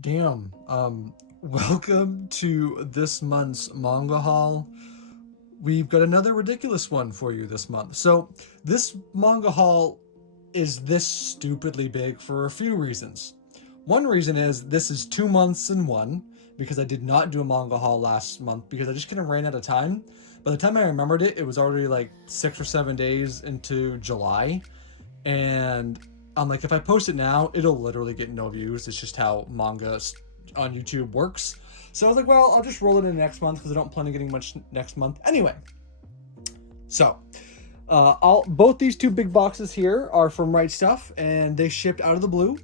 Damn. Welcome to this month's manga haul. We've got another ridiculous one for you this month. So, this manga haul is this stupidly big for a few reasons. One reason is this is 2 months in one because I did not do a manga haul last month because I just kind of ran out of time. By the time I remembered it, it was already like 6 or 7 days into July. And I'm like, if I post it now, it'll literally get no views. It's just how manga on YouTube works. So I was like, well, I'll just roll it in next month because I don't plan on getting much next month anyway. So, both these two big boxes here are from Right Stuff, and they shipped out of the blue.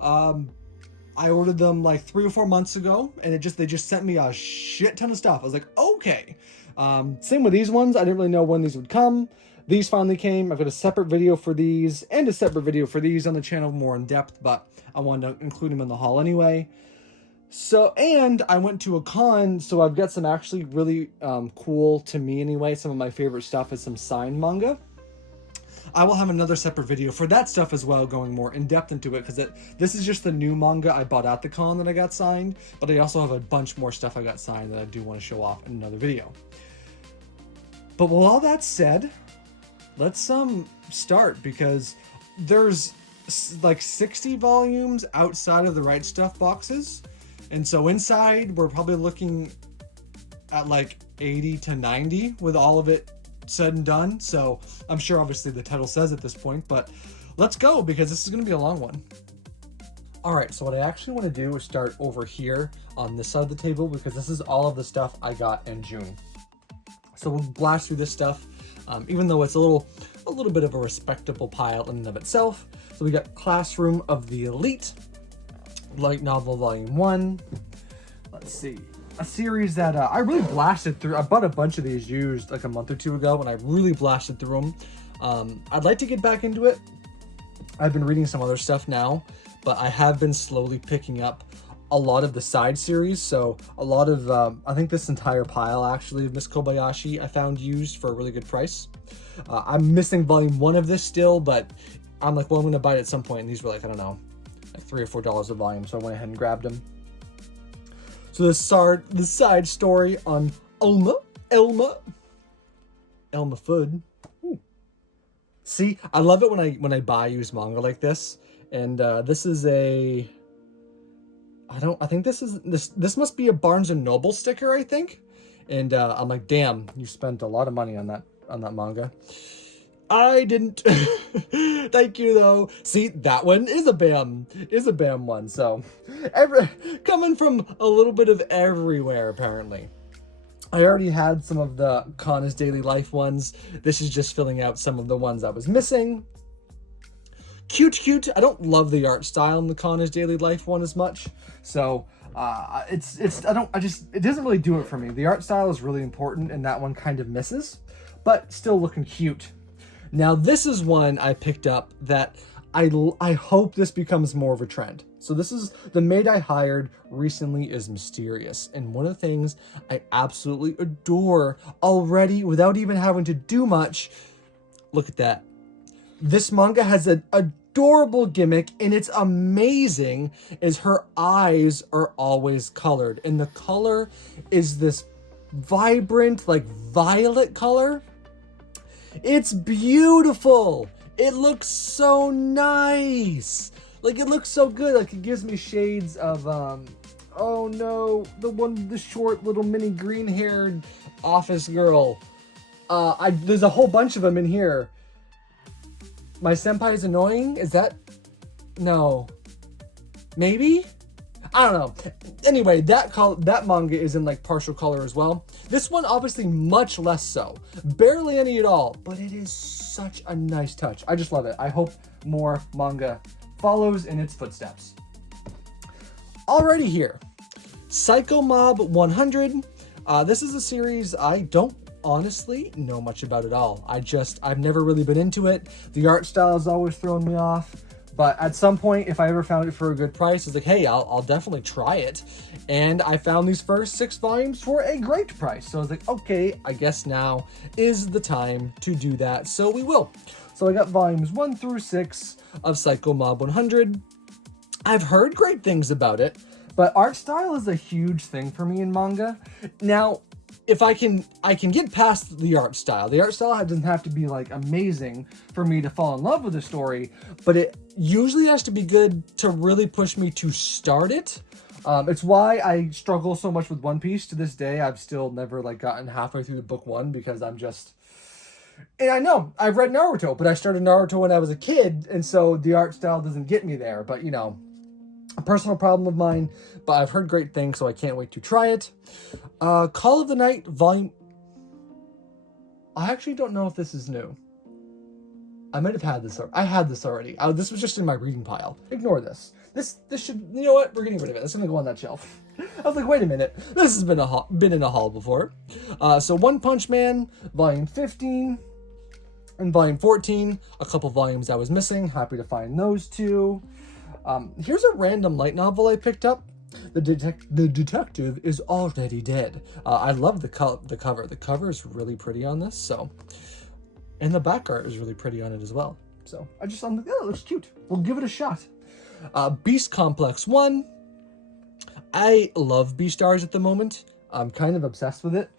I ordered them like 3 or 4 months ago, and they just sent me a shit ton of stuff. I was like, okay. Same with these ones. I didn't really know when these would come. These finally came. I've got a separate video for these and a separate video for these on the channel, more in depth, but I wanted to include them in the haul anyway. So, and I went to a con, so I've got some actually really cool, to me anyway, some of my favorite stuff is some signed manga. I will have another separate video for that stuff as well, going more in depth into it, because this is just the new manga I bought at the con that I got signed, but I also have a bunch more stuff I got signed that I do want to show off in another video. But with all that said, let's start, because there's like 60 volumes outside of the Right Stuff boxes, and so inside we're probably looking at like 80 to 90 with all of it said and done. So I'm sure obviously the title says at this point, but let's go because this is going to be a long one. All right, so what I actually want to do is start over here on this side of the table, because this is all of the stuff I got in June. So we'll blast through this stuff, even though it's a little bit of a respectable pile in and of itself. So we got Classroom of the Elite, light novel volume 1. Let's see, a series that I really blasted through. I bought a bunch of these used like a month or two ago, and I really blasted through them. I'd like to get back into it. I've been reading some other stuff now, but I have been slowly picking up a lot of the side series. So a lot of, I think this entire pile actually of Miss Kobayashi I found used for a really good price. I'm missing volume 1 of this still, but I'm like, well, I'm gonna buy it at some point, and these were like, I don't know, like $3 or $4 a volume, so I went ahead and grabbed them. So the side story on Elma Fudd. Ooh. See, I love it when I buy used manga like this, and this is a, I think this must be a Barnes and Noble sticker, I think, and I'm like, damn, you spent a lot of money on that manga. I didn't. Thank you though. See, that one is a BAM one. So, coming from a little bit of everywhere apparently. I already had some of the Kana's Daily Life ones. This is just filling out some of the ones I was missing. Cute. I don't love the art style in the Kana's Daily Life one as much. So, it doesn't really do it for me. The art style is really important, and that one kind of misses, but still looking cute. Now, this is one I picked up that I hope this becomes more of a trend. So this is the maid I hired recently is Mysterious. And one of the things I absolutely adore already without even having to do much, look at that. This manga has an adorable gimmick, and it's amazing is her eyes are always colored. And the color is this vibrant, like violet color. It's beautiful. It looks so nice. Like, it looks so good. Like, it gives me shades of, oh no, the short little mini green haired office girl. There's a whole bunch of them in here. My senpai is annoying? Is that? No. Maybe? I don't know. Anyway, that manga is in like partial color as well. This one obviously much less so. Barely any at all, but it is such a nice touch. I just love it. I hope more manga follows in its footsteps. Alrighty here. Psycho Mob 100. This is a series I don't honestly know much about at all. I've never really been into it. The art style has always thrown me off. But at some point, if I ever found it for a good price, it's like, hey, I'll definitely try it. And I found these first 6 volumes for a great price. So I was like, okay, I guess now is the time to do that. So we will. So I got volumes 1 through 6 of Psycho Mob 100. I've heard great things about it, But art style is a huge thing for me in manga. Now, if I can get past the art style. The art style doesn't have to be like amazing for me to fall in love with a story, but it usually has to be good to really push me to start it. It's why I struggle so much with One Piece to this day. I've still never like gotten halfway through the book 1 because I'm just... And I know, I've read Naruto, but I started Naruto when I was a kid, and so the art style doesn't get me there. But, you know, a personal problem of mine, but I've heard great things, so I can't wait to try it. Call of the Night Volume... I actually don't know if this is new. I might have had this. I had this already. This was just in my reading pile. Ignore this. This should... You know what? We're getting rid of it. It's going to go on that shelf. I was like, wait a minute. This has been in a haul before. So One Punch Man, Volume 15, and Volume 14. A couple volumes I was missing. Happy to find those two. Here's a random light novel I picked up. The detective is already dead. I love the cover. The cover is really pretty on this. So, and the back art is really pretty on it as well. So I'm like, oh, it looks cute. We'll give it a shot. Beast Complex 1. I love Beastars at the moment. I'm kind of obsessed with it.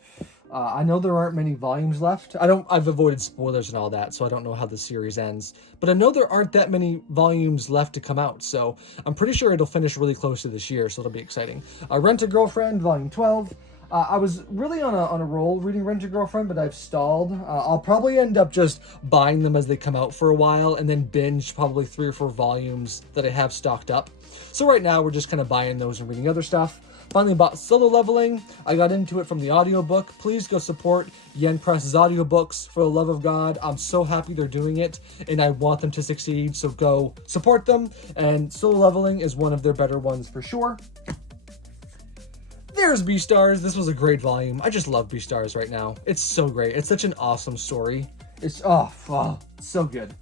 I know there aren't many volumes left. I've avoided spoilers and all that, so I don't know how the series ends. But I know there aren't that many volumes left to come out, so I'm pretty sure it'll finish really close to this year, so it'll be exciting. Rent a Girlfriend, Volume 12. I was really on a roll reading Rent a Girlfriend, but I've stalled. I'll probably end up just buying them as they come out for a while, and then binge probably 3 or 4 volumes that I have stocked up. So right now, we're just kind of buying those and reading other stuff. Finally bought Solo Leveling. I got into it from the audiobook. Please go support Yen Press's audiobooks, for the love of God. I'm so happy they're doing it, and I want them to succeed, so go support them. And Solo Leveling is one of their better ones for sure. There's Beastars. This was a great volume. I just love Beastars right now. It's so great. It's such an awesome story. It's so good.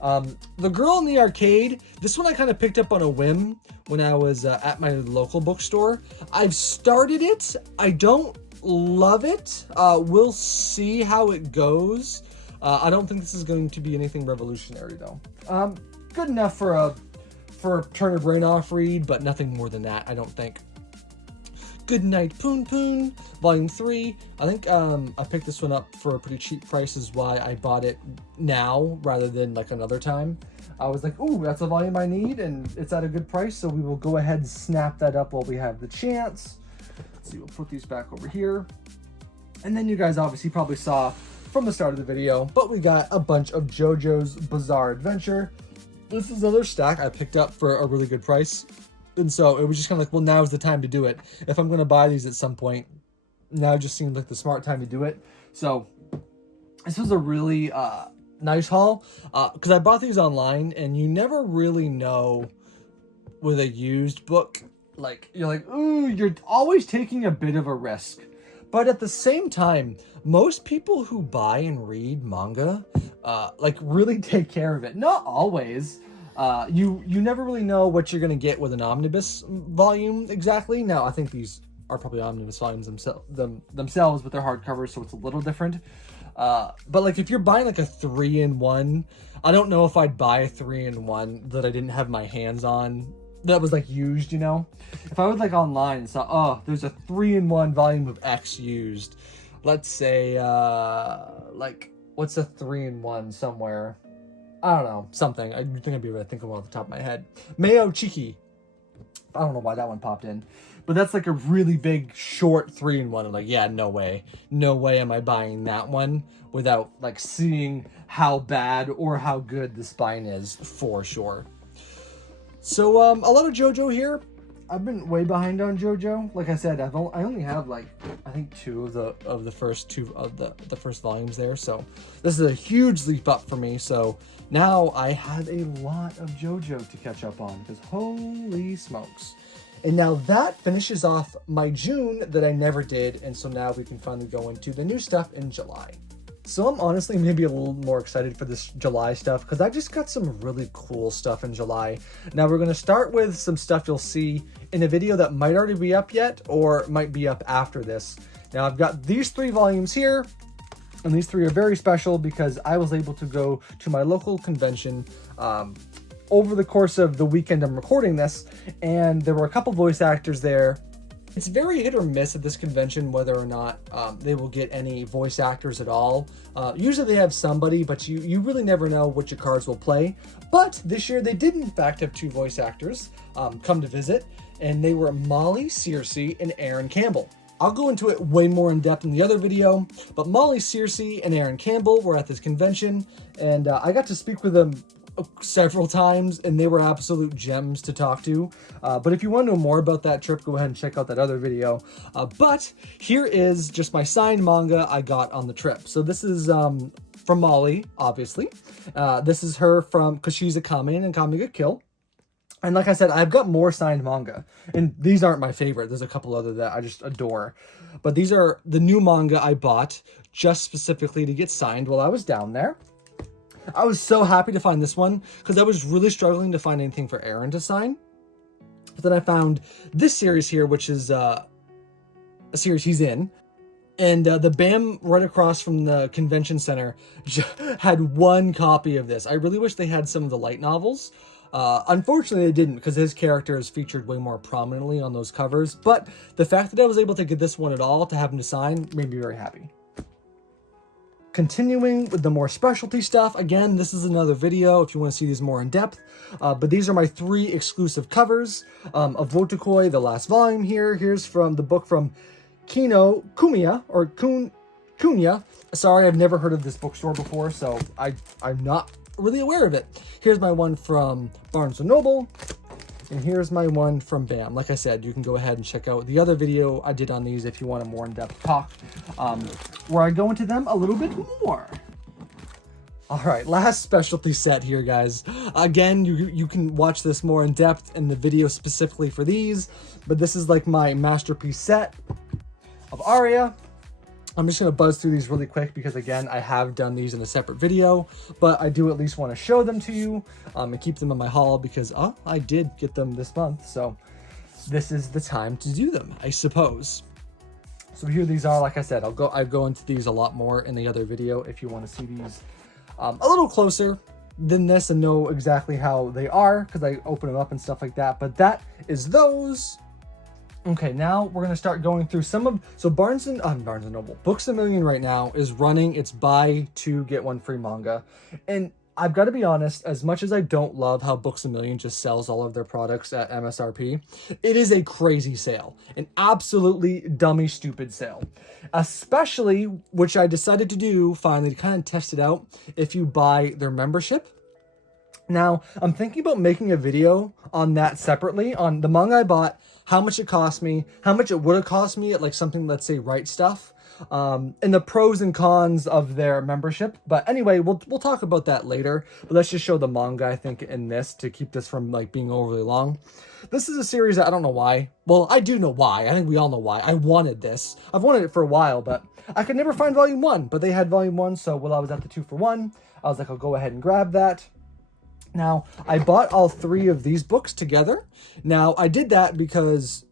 The Girl in the Arcade. This one I kind of picked up on a whim when I was at my local bookstore. I've started it. I don't love it. We'll see how it goes. I don't think this is going to be anything revolutionary though. Good enough for a turn your brain off read, but nothing more than that, I don't think. Good Night Poon Poon, Volume 3. I think I picked this one up for a pretty cheap price, is why I bought it now rather than like another time. I was like, ooh, that's a volume I need, and it's at a good price, so we will go ahead and snap that up while we have the chance. Let's see, we'll put these back over here. And then you guys obviously probably saw from the start of the video, but we got a bunch of JoJo's Bizarre Adventure. This is another stack I picked up for a really good price. And so it was just kind of like, well, now's the time to do it. If I'm going to buy these at some point, now just seemed like the smart time to do it. So this was a really nice haul, because I bought these online, and you never really know with a used book. Like, you're like, ooh, you're always taking a bit of a risk. But at the same time, most people who buy and read manga, like, really take care of it. Not always. You never really know what you're going to get with an omnibus volume exactly. Now, I think these are probably omnibus volumes themselves, but they're hardcovers, so it's a little different. But like if you're buying like a 3-in-1, I don't know if I'd buy a 3-in-1 that I didn't have my hands on, that was like used, you know? If I would like online and saw, oh, there's a 3-in-1 volume of X used. Let's say, like, what's a 3-in-1 somewhere? I don't know, something. I think I'd be able to think of one off the top of my head. Mayo Chiki. I don't know why that one popped in. But that's like a really big, short 3-in-1. I'm like, yeah, no way. No way am I buying that one without like seeing how bad or how good the spine is, for sure. So, a lot of JoJo here. I've been way behind on JoJo. Like I said, I only have like, I think 2 of the first first volumes there. So this is a huge leap up for me. So now I have a lot of JoJo to catch up on, because holy smokes. And now that finishes off my June that I never did. And so now we can finally go into the new stuff in July. So I'm honestly maybe a little more excited for this July stuff, because I just got some really cool stuff in July. Now we're going to start with some stuff you'll see in a video that might already be up yet, or might be up after this. Now I've got these 3 volumes here, and these 3 are very special because I was able to go to my local convention over the course of the weekend I'm recording this, and there were a couple voice actors there. It's very hit or miss at this convention whether or not they will get any voice actors at all. Usually they have somebody, but you really never know what your cards will play. But this year they did in fact have 2 voice actors come to visit, and they were Molly Searcy and Aaron Campbell. I'll go into it way more in depth in the other video, but Molly Searcy and Aaron Campbell were at this convention, and I got to speak with them several times, and they were absolute gems to talk to. But if you want to know more about that trip, go ahead and check out that other video. But here is just my signed manga I got on the trip. So this is from Molly, obviously. This is her from, because she's a Kamen and Kame ga Kill. And like I said, I've got more signed manga, and these aren't my favorite. There's a couple other that I just adore, but these are the new manga I bought just specifically to get signed while I was down there. I was so happy to find this one because I was really struggling to find anything for Aaron to sign. But then I found this series here, which is a series he's in. And the BAM right across from the convention center had 1 copy of this. I really wish they had some of the light novels. Unfortunately, they didn't, because his character is featured way more prominently on those covers. But the fact that I was able to get this one at all to have him to sign made me very happy. Continuing with the more specialty stuff, again, this is another video if you want to see these more in depth. But these are my 3 exclusive covers of Wotakoi, the last volume here. Here's from the book from Kino Kumiya, or Kunya. Sorry, I've never heard of this bookstore before, so I'm not really aware of it. Here's my one from Barnes & Noble. And here's my one from BAM. Like I said, you can go ahead and check out the other video I did on these if you want a more in-depth talk, where I go into them a little bit more. All right, last specialty set here, guys. Again, you can watch this more in depth in the video specifically for these, but this is like my masterpiece set of Aria. I'm just going to buzz through these really quick because, again, I have done these in a separate video, but I do at least want to show them to you and keep them in my haul because I did get them this month, so this is the time to do them, I suppose. So here these are. Like I said, I go into these a lot more in the other video if you want to see these a little closer than this and know exactly how they are, because I open them up and stuff like that. But that is those. Okay, now we're going to start going through some of... So Barnes & Noble. Books A Million right now is running its buy 2, get 1 free manga. And I've got to be honest, as much as I don't love how Books A Million just sells all of their products at MSRP, it is a crazy sale. An absolutely dummy stupid sale. Especially, which I decided to do finally to kind of test it out, if you buy their membership. Now, I'm thinking about making a video on that separately, on the manga I bought, how much it cost me, how much it would have cost me at like something, let's say, Right Stuff, and the pros and cons of their membership. But anyway, we'll talk about that later. But let's just show the manga, I think, in this to keep this from like being overly long. This is a series that I don't know why. Well, I do know why. I think we all know why. I wanted this. I've wanted it for a while, but I could never find volume 1. But they had volume 1, so while I was at the 2 for 1, I was like, I'll go ahead and grab that. Now, I bought all 3 of these books together. Now, I did that because,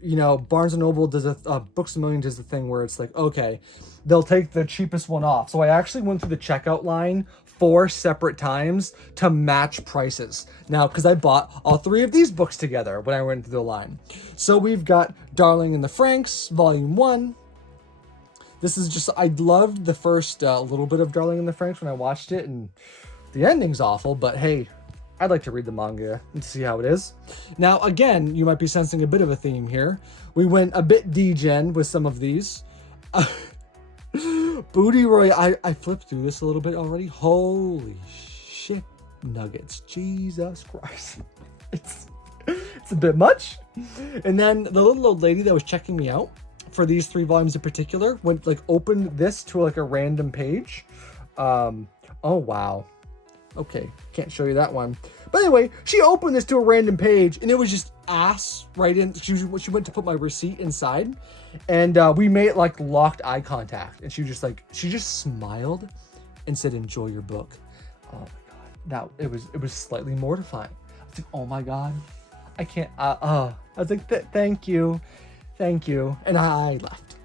you know, Barnes & Noble does Books A Million does the thing where it's like, okay, they'll take the cheapest one off. So I actually went through the checkout line 4 separate times to match prices. Now, because I bought all 3 of these books together when I went through the line. So we've got Darling in the Franxx, Volume 1. This is just, I loved the first little bit of Darling in the Franxx when I watched it, and the ending's awful, but hey, I'd like to read the manga and see how it is. Now, again, you might be sensing a bit of a theme here. We went a bit degen with some of these. Booty Roy, I flipped through this a little bit already. Holy shit nuggets. Jesus Christ. It's a bit much. And then the little old lady that was checking me out for these 3 volumes in particular went like opened this to like a random page. Oh wow. Okay, can't show you that one. But anyway, she opened this to a random page, and it was just ass right in. She went to put my receipt inside, and we made like locked eye contact, and she just smiled and said, "Enjoy your book." Oh my god, now it was slightly mortifying. I was like, "Oh my god, I can't." I was like, "Thank you," and I left.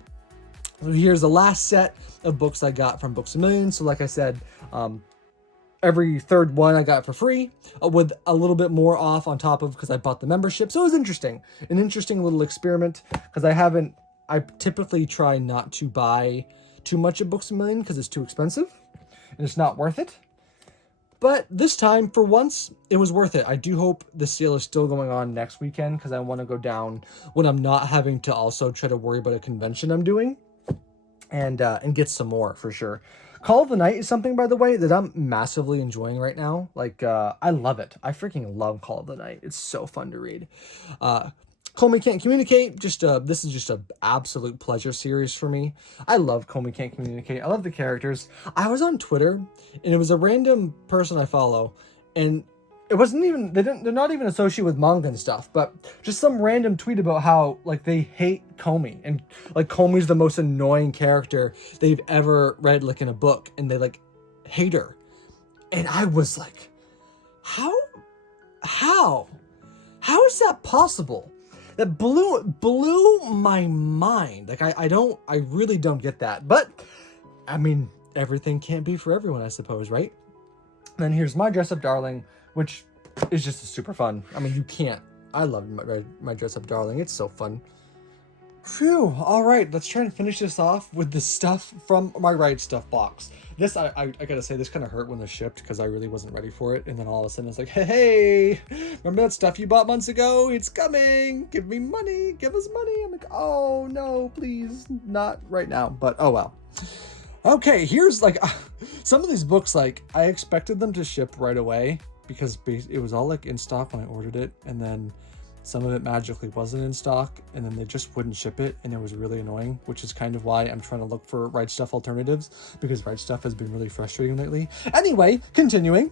So here's the last set of books I got from Books A Million. So like I said, every third one I got for free, with a little bit more off on top of, because I bought the membership. So it was interesting, an interesting little experiment, because I typically try not to buy too much at Books A Million because it's too expensive and it's not worth it. But this time, for once, it was worth it. I do hope the sale is still going on next weekend, because I want to go down when I'm not having to also try to worry about a convention I'm doing, and get some more for sure. Call of the Night is something, by the way, that I'm massively enjoying right now. Like, I love it. I freaking love Call of the Night. It's so fun to read. Call Me Can't Communicate, this is just an absolute pleasure series for me. I love Call Me Can't Communicate. I love the characters. I was on Twitter, and it was a random person I follow, and it wasn't even, they're not even associated with manga and stuff, but just some random tweet about how, like, they hate Comey, and, like, Comey's the most annoying character they've ever read, like, in a book, and they, like, hate her. And I was like, how is that possible? That blew my mind. Like, I really don't get that. But, I mean, everything can't be for everyone, I suppose, right? And then here's My Dress Up Darling, which is just super fun. I mean, you can't. I love My Dress Up Darling. It's so fun. Phew. All right, let's try and finish this off with the stuff from my Right Stuff box. This, I gotta say, this kind of hurt when it shipped, because I really wasn't ready for it. And then all of a sudden it's like, hey, remember that stuff you bought months ago? It's coming. Give me money. Give us money. I'm like, oh, no, please, not right now. But, oh, well. Okay, here's, like, some of these books, like, I expected them to ship right away, because it was all, like, in stock when I ordered it. And then some of it magically wasn't in stock, and then they just wouldn't ship it, and it was really annoying, which is kind of why I'm trying to look for Right Stuff alternatives, because Right Stuff has been really frustrating lately. Anyway, continuing.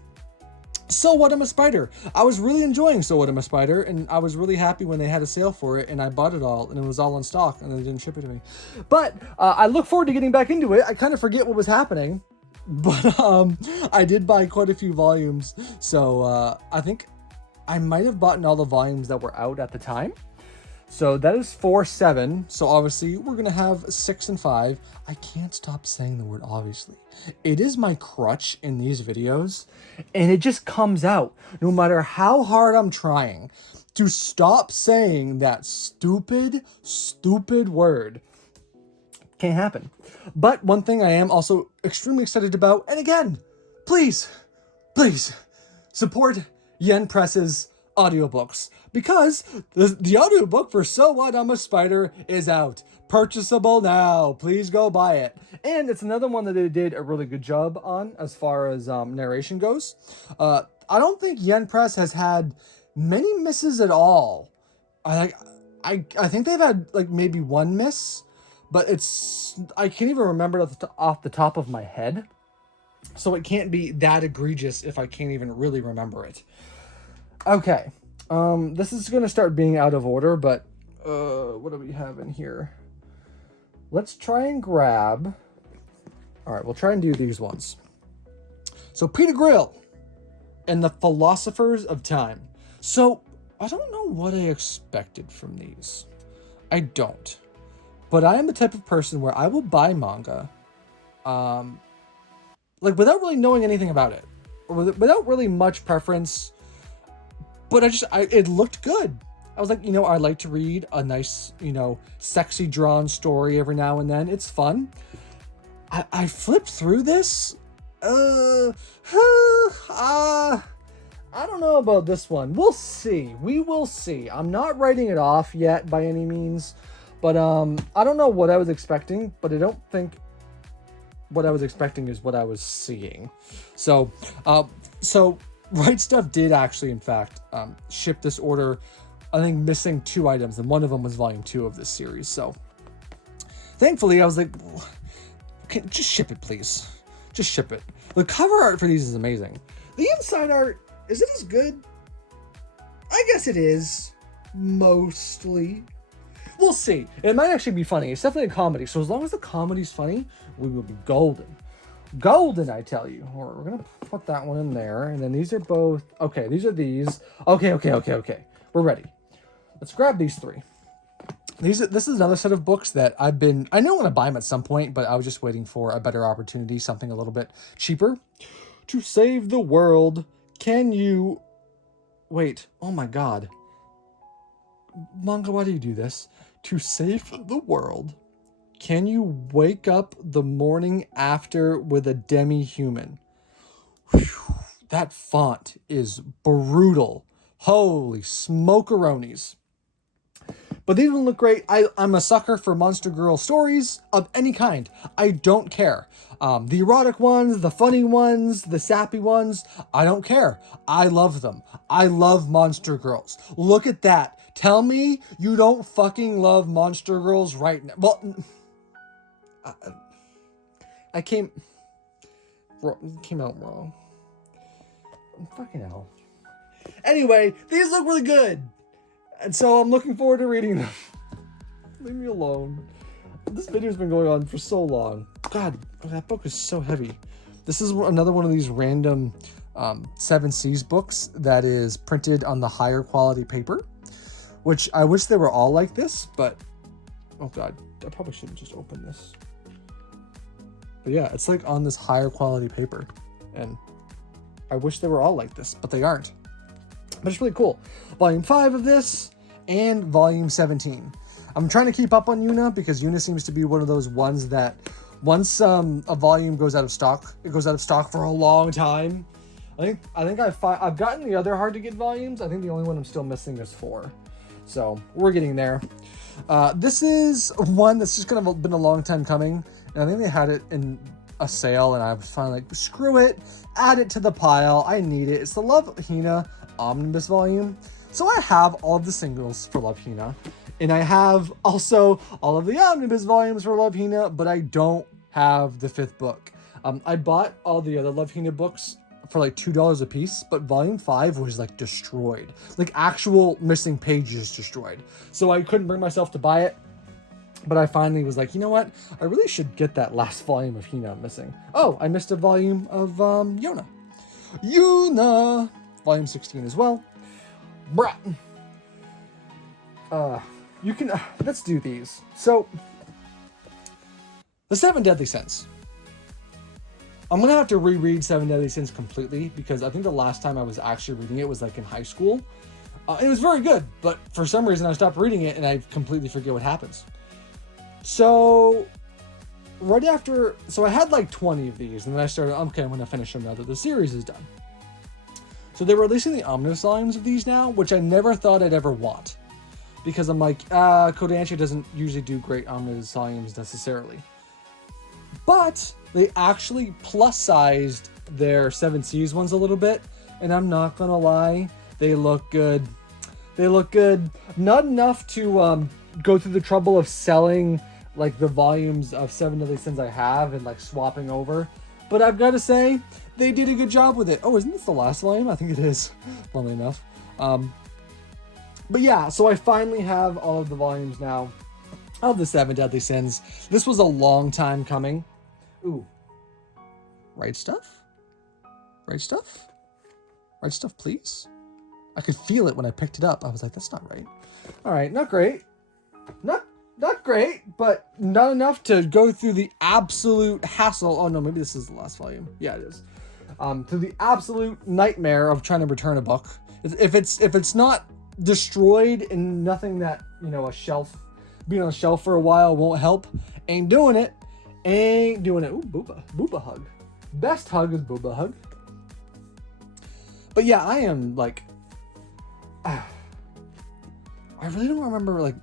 So What I'm a Spider. I was really enjoying So What I'm a Spider, and I was really happy when they had a sale for it, and I bought it all, and it was all in stock, and they didn't ship it to me. But I look forward to getting back into it. I kind of forget what was happening, but I did buy quite a few volumes, so I think I might have bought all the volumes that were out at the time. So that is 4, 7. So obviously we're going to have 6 and 5. I can't stop saying the word obviously. It is my crutch in these videos, and it just comes out no matter how hard I'm trying to stop saying that stupid word. Can't happen. But one thing I am also extremely excited about, and again, please support Yen Press's audiobooks, because the audiobook for So What I'm a Spider is out. Purchasable now. Please go buy it. And it's another one that they did a really good job on as far as narration goes. I don't think Yen Press has had many misses at all. I think they've had like maybe one miss, but I can't even remember it off the top of my head. So it can't be that egregious if I can't even really remember it. Okay, this is going to start being out of order, but what do we have in here? Let's try and grab... All right, we'll try and do these ones. So Peter Grill and the Philosophers of Time. So I don't know what I expected from these. I don't. But I am the type of person where I will buy manga, like without really knowing anything about it, or without really much preference. But it looked good. I was like, I like to read a nice, sexy drawn story every now and then. It's fun. I flipped through this. I don't know about this one. We'll see. We will see. I'm not writing it off yet by any means. But I don't know what I was expecting. But I don't think what I was expecting is what I was seeing. So Right Stuff did actually, in fact, ship this order, I think missing 2 items, and one of them was volume 2 of this series. So thankfully, I was like, just ship it, please. Just ship it. The cover art for these is amazing. The inside art, is it as good? I guess it is. Mostly. We'll see. It might actually be funny. It's definitely a comedy. So as long as the comedy's funny, we will be golden. Golden, I tell you. We're going to put that one in there. And then these are both... Okay, these are these. Okay. We're ready. Let's grab these 3. This is another set of books that I know I'm going to buy them at some point, but I was just waiting for a better opportunity, something a little bit cheaper. To save the world, can you... Wait, oh my god. Manga, why do you do this? To save the world, can you wake up the morning after with a demi-human? Whew, that font is brutal. Holy smokeronies. But these one look great. I'm a sucker for Monster Girl stories of any kind. I don't care. The erotic ones, the funny ones, the sappy ones, I don't care. I love them. I love Monster Girls. Look at that. Tell me you don't fucking love Monster Girls right now. Well, I came out wrong. Fucking hell. Anyway, these look really good. And so I'm looking forward to reading them. Leave me alone. This video's been going on for so long. God, that book is so heavy. This is another one of these random 7 Seas books that is printed on the higher quality paper, which I wish they were all like this, but oh god, I probably shouldn't just open this. But yeah, it's like on this higher quality paper, and I wish they were all like this, but they aren't. But it's really cool. Volume 5 of this and volume 17. I'm trying to keep up on Yuna because Yuna seems to be one of those ones that once a volume goes out of stock, it goes out of stock for a long time. I think I've gotten the other hard to get volumes. I think the only one I'm still missing is 4. So we're getting there. This is one that's just kind of been a long time coming. And I think they had it in a sale and I was finally like, screw it, add it to the pile. I need it. It's the Love Hina Omnibus volume. So I have all of the singles for Love Hina, and I have also all of the omnibus volumes for Love Hina, but I don't have the 5th book. I bought all the other Love Hina books for like $2 a piece, but volume 5 was like destroyed, like actual missing pages destroyed. So I couldn't bring myself to buy it, but I finally was like, you know what? I really should get that last volume of Hina missing. Oh, I missed a volume of Yuna, volume 16 as well. Bruh. You can, let's do these. So, the 7 Deadly Sins. I'm gonna have to reread 7 Deadly Sins completely because I think the last time I was actually reading it was like in high school. It was very good, but for some reason I stopped reading it and I completely forget what happens. So, right after, so I had like 20 of these and then I started, okay, I'm gonna finish them now that the series is done. So they're releasing the omnibus volumes of these now, which I never thought I'd ever want. Because I'm like, Kodansha doesn't usually do great omnibus volumes necessarily. But they actually plus-sized their 7 Seas ones a little bit. And I'm not gonna lie, they look good. They look good. Not enough to go through the trouble of selling like the volumes of 7 Deadly Sins I have and like swapping over. But I've got to say, they did a good job with it. Oh, isn't this the last volume? I think it is, funnily enough. But yeah, so I finally have all of the volumes now of the 7 Deadly Sins. This was a long time coming. Ooh. Right stuff? Right stuff? Right stuff, please? I could feel it when I picked it up. I was like, that's not right. All right, not great. Not great, but not enough to go through the absolute hassle. Oh no, maybe this is the last volume. Yeah, it is. To the absolute nightmare of trying to return a book. If it's not destroyed and nothing that, you know, being on a shelf for a while won't help, ain't doing it. Ain't doing it. Ooh, Booba hug. Best hug is Booba hug. But yeah, I am like, I really don't remember like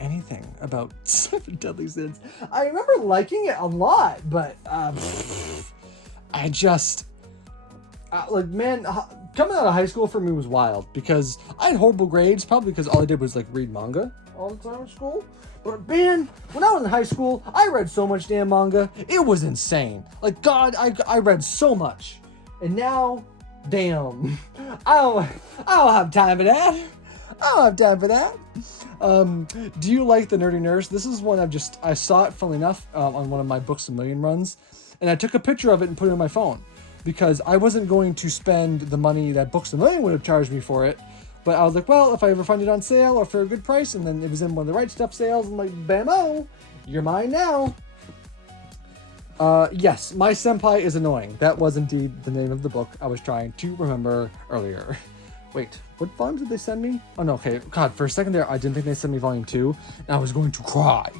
anything about 7 Deadly Sins. I remember liking it a lot, but I just like, man, coming out of high school for me was wild because I had horrible grades, probably because all I did was like read manga all the time in school. But man, when I was in high school, I read so much damn manga. It was insane. Like, God, I read so much. And now, damn, I don't have time for that. I don't have time for that. Do you like The Nerdy Nurse? This is one I saw it, funnily enough, on one of my Books A Million runs. And I took a picture of it and put it on my phone. Because I wasn't going to spend the money that Books A Million would have charged me for it. But I was like, well, if I ever find it on sale or for a good price, and then it was in one of the Right Stuff sales, I'm like, bam-o, you're mine now. Yes, My Senpai is Annoying. That was indeed the name of the book I was trying to remember earlier. Wait, what volumes did they send me? Oh no, okay. God, for a second there, I didn't think they sent me volume 2, and I was going to cry.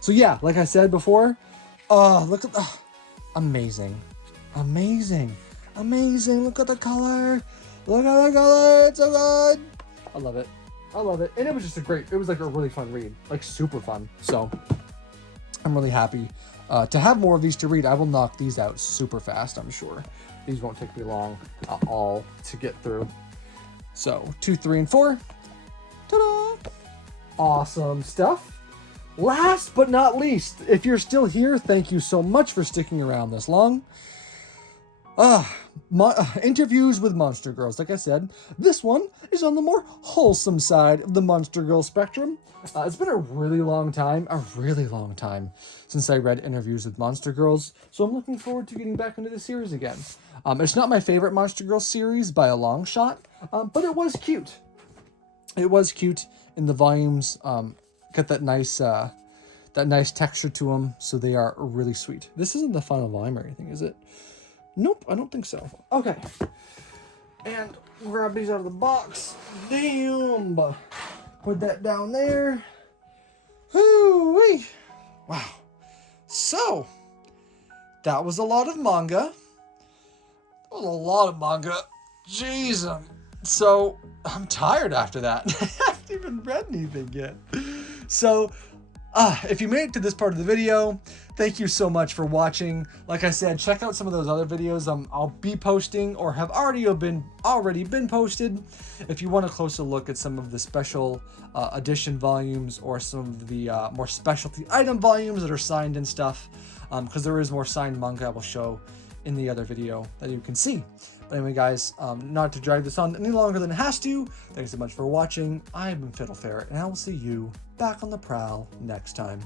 So yeah, like I said before, look at the... amazing. Amazing. Amazing. Look at the color. Look at the color. It's so good. I love it. I love it. And it was just it was like a really fun read. Like super fun. So I'm really happy to have more of these to read. I will knock these out super fast, I'm sure. These won't take me long at all to get through. So 2, 3, and 4. Ta-da! Awesome stuff. Last but not least, if you're still here, thank you so much for sticking around this long. Interviews with Monster Girls. Like I said, this one is on the more wholesome side of the Monster Girl spectrum. It's been a really long time since I read Interviews with Monster Girls, so I'm looking forward to getting back into the series again. It's not my favorite Monster Girls series by a long shot, but it was cute. It was cute in the volumes. Got that nice texture to them, so they are really sweet. This isn't the final volume or anything, is it? Nope, I don't think so. Okay. And grab these out of the box. Damn. Put that down there. Whoo-wee. Wow. So, that was a lot of manga. That was a lot of manga. Jeez. So, I'm tired after that. I haven't even read anything yet. So, if you made it to this part of the video, thank you so much for watching. Like I said, check out some of those other videos I'll be posting or have already been posted. If you want a closer look at some of the special edition volumes or some of the more specialty item volumes that are signed and stuff, because there is more signed manga I will show in the other video that you can see. But anyway, guys, not to drag this on any longer than it has to, thanks so much for watching. I have been Fiddle Ferret, and I will see you back on the prowl next time.